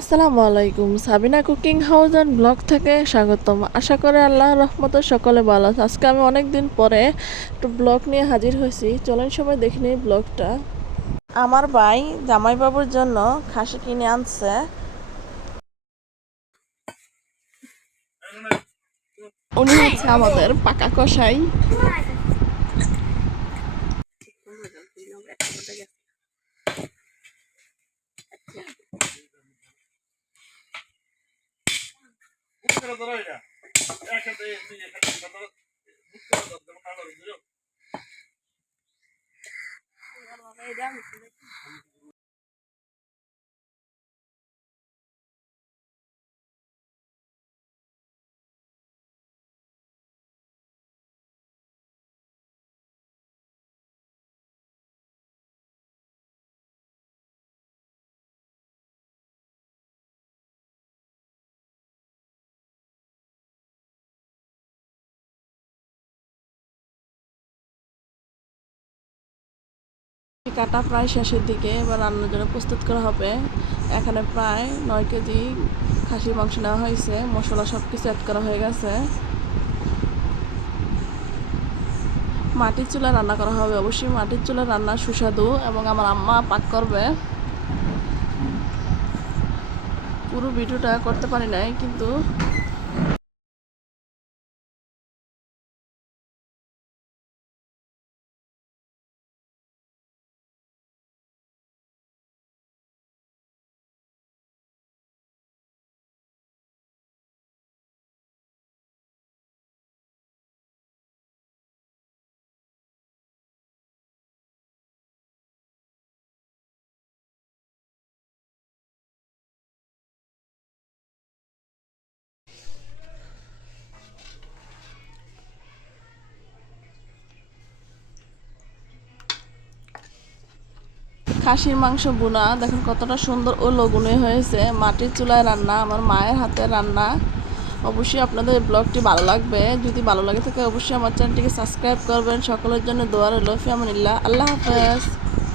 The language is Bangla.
আসসালামু আলাইকুম। Sabina cooking house and blog থেকে স্বাগতম। আশা করি আল্লাহ রহমতে সকলে ভালো আছে। আজকে আমি অনেক দিন পরে একটু ব্লগ নিয়ে হাজির হয়েছি। চলেন সময় দেখে নিই ব্লগটা। আমার ভাই জামাইবাবুর জন্য খাসি কিনে আনছে। উনি হচ্ছে আমাদের পাকা কষাই বুঝতে ধরো এটা একসাথে বুঝতে কাটা প্রায় শেষের দিকে, এবার রান্নার জন্য প্রস্তুত করা হবে। এখানে প্রায় নয় কেজি খাসির মাংস নেওয়া হয়েছে, মশলা সব কিছু অ্যাড করা হয়ে গেছে। মাটির চুলা রান্না করা হবে, অবশ্যই মাটির চুলা রান্না সুস্বাদু এবং আমার আম্মা পাক করবে। পুরো ভিডিওটা করতে পারি নাই, কিন্তু খাসির মাংস বোনা, দেখেন কতটা সুন্দর ও লগুনে হয়েছে। মাটির চুলায় রান্না, আমার মায়ের হাতে রান্না। অবশ্যই আপনাদের ব্লগটি ভালো লাগবে। যদি ভালো লাগে থাকে, অবশ্যই আমার চ্যানেলটিকে সাবস্ক্রাইব করবেন। সকলের জন্য দোয়ার রইল ফিয়ামিল্লা আল্লাহ হাফেজ।